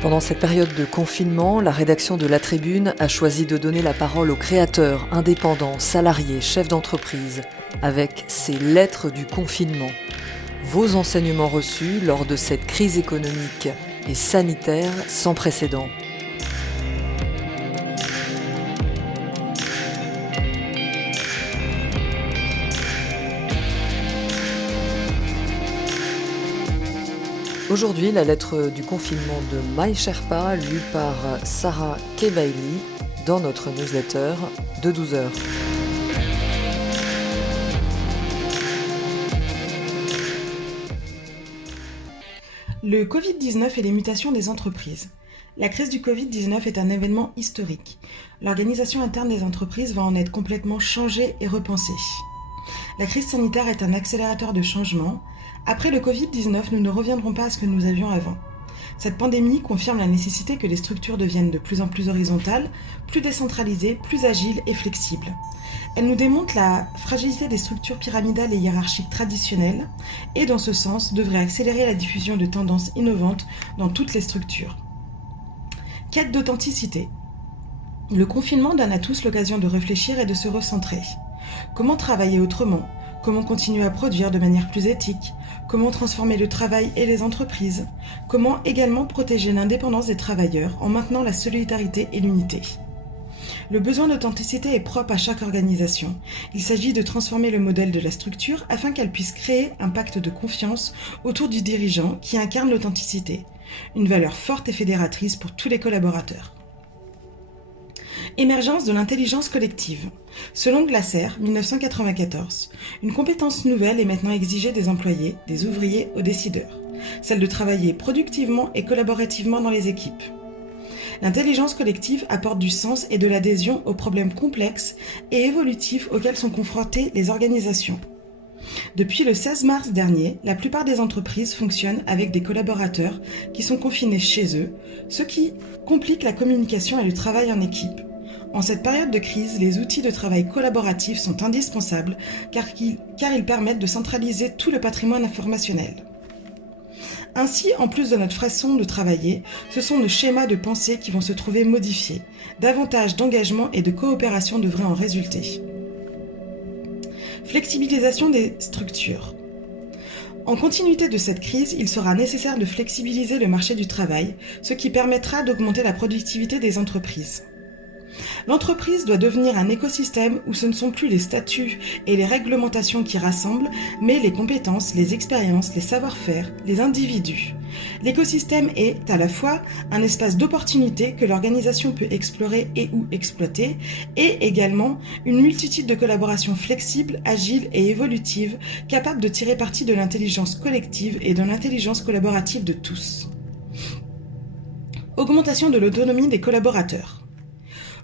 Pendant cette période de confinement, la rédaction de La Tribune a choisi de donner la parole aux créateurs, indépendants, salariés, chefs d'entreprise, avec ces lettres du confinement. Vos enseignements reçus lors de cette crise économique et sanitaire sans précédent. Aujourd'hui, la lettre du confinement de My Sherpa, lue par Sarah Kebaili dans notre newsletter de 12h. Le Covid-19 et les mutations des entreprises. La crise du Covid-19 est un événement historique. L'organisation interne des entreprises va en être complètement changée et repensée. La crise sanitaire est un accélérateur de changement. Après le Covid-19, nous ne reviendrons pas à ce que nous avions avant. Cette pandémie confirme la nécessité que les structures deviennent de plus en plus horizontales, plus décentralisées, plus agiles et flexibles. Elle nous démontre la fragilité des structures pyramidales et hiérarchiques traditionnelles et, dans ce sens, devrait accélérer la diffusion de tendances innovantes dans toutes les structures. Quête d'authenticité. Le confinement donne à tous l'occasion de réfléchir et de se recentrer. Comment travailler autrement ? Comment continuer à produire de manière plus éthique ? Comment transformer le travail et les entreprises ? Comment également protéger l'indépendance des travailleurs en maintenant la solidarité et l'unité ? Le besoin d'authenticité est propre à chaque organisation. Il s'agit de transformer le modèle de la structure afin qu'elle puisse créer un pacte de confiance autour du dirigeant qui incarne l'authenticité, une valeur forte et fédératrice pour tous les collaborateurs. Émergence de l'intelligence collective. Selon Glasser, 1994, une compétence nouvelle est maintenant exigée des employés, des ouvriers aux décideurs, celle de travailler productivement et collaborativement dans les équipes. L'intelligence collective apporte du sens et de l'adhésion aux problèmes complexes et évolutifs auxquels sont confrontées les organisations. Depuis le 16 mars dernier, la plupart des entreprises fonctionnent avec des collaborateurs qui sont confinés chez eux, ce qui complique la communication et le travail en équipe. En cette période de crise, les outils de travail collaboratif sont indispensables car ils permettent de centraliser tout le patrimoine informationnel. Ainsi, en plus de notre façon de travailler, ce sont nos schémas de pensée qui vont se trouver modifiés. Davantage d'engagement et de coopération devraient en résulter. Flexibilisation des structures. En continuité de cette crise, il sera nécessaire de flexibiliser le marché du travail, ce qui permettra d'augmenter la productivité des entreprises. L'entreprise doit devenir un écosystème où ce ne sont plus les statuts et les réglementations qui rassemblent, mais les compétences, les expériences, les savoir-faire, les individus. L'écosystème est à la fois un espace d'opportunité que l'organisation peut explorer et ou exploiter, et également une multitude de collaborations flexibles, agiles et évolutives, capables de tirer parti de l'intelligence collective et de l'intelligence collaborative de tous. Augmentation de l'autonomie des collaborateurs.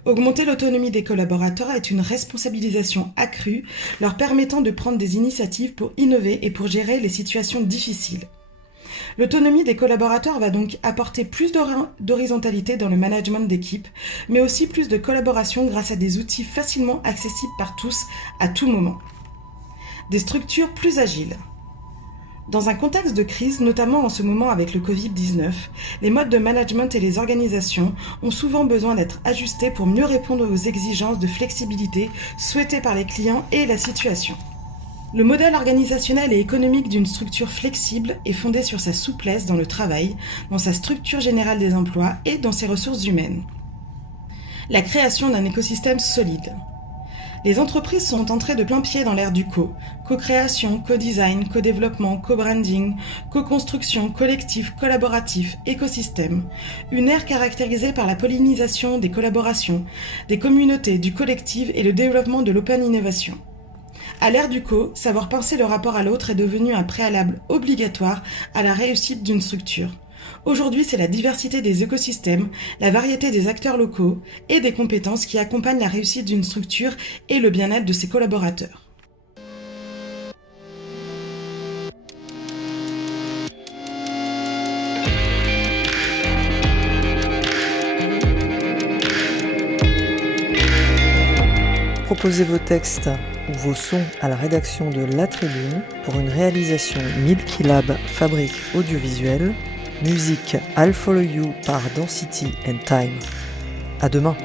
Augmenter l'autonomie des collaborateurs est une responsabilisation accrue, leur permettant de prendre des initiatives pour innover et pour gérer les situations difficiles. L'autonomie des collaborateurs va donc apporter plus d'horizontalité dans le management d'équipe, mais aussi plus de collaboration grâce à des outils facilement accessibles par tous à tout moment. Des structures plus agiles. Dans un contexte de crise, notamment en ce moment avec le Covid-19, les modes de management et les organisations ont souvent besoin d'être ajustés pour mieux répondre aux exigences de flexibilité souhaitées par les clients et la situation. Le modèle organisationnel et économique d'une structure flexible est fondé sur sa souplesse dans le travail, dans sa structure générale des emplois et dans ses ressources humaines. La création d'un écosystème solide. Les entreprises sont entrées de plein pied dans l'ère du co-création, co-design, co-développement, co-branding, co-construction, collectif, collaboratif, écosystème. Une ère caractérisée par la pollinisation des collaborations, des communautés, du collectif et le développement de l'open innovation. À l'ère du savoir penser le rapport à l'autre est devenu un préalable obligatoire à la réussite d'une structure. Aujourd'hui, c'est la diversité des écosystèmes, la variété des acteurs locaux et des compétences qui accompagnent la réussite d'une structure et le bien-être de ses collaborateurs. Proposez vos textes ou vos sons à la rédaction de La Tribune pour une réalisation Milky Lab Fabrique audiovisuelle Musique I'll Follow You par Density and Time. À demain.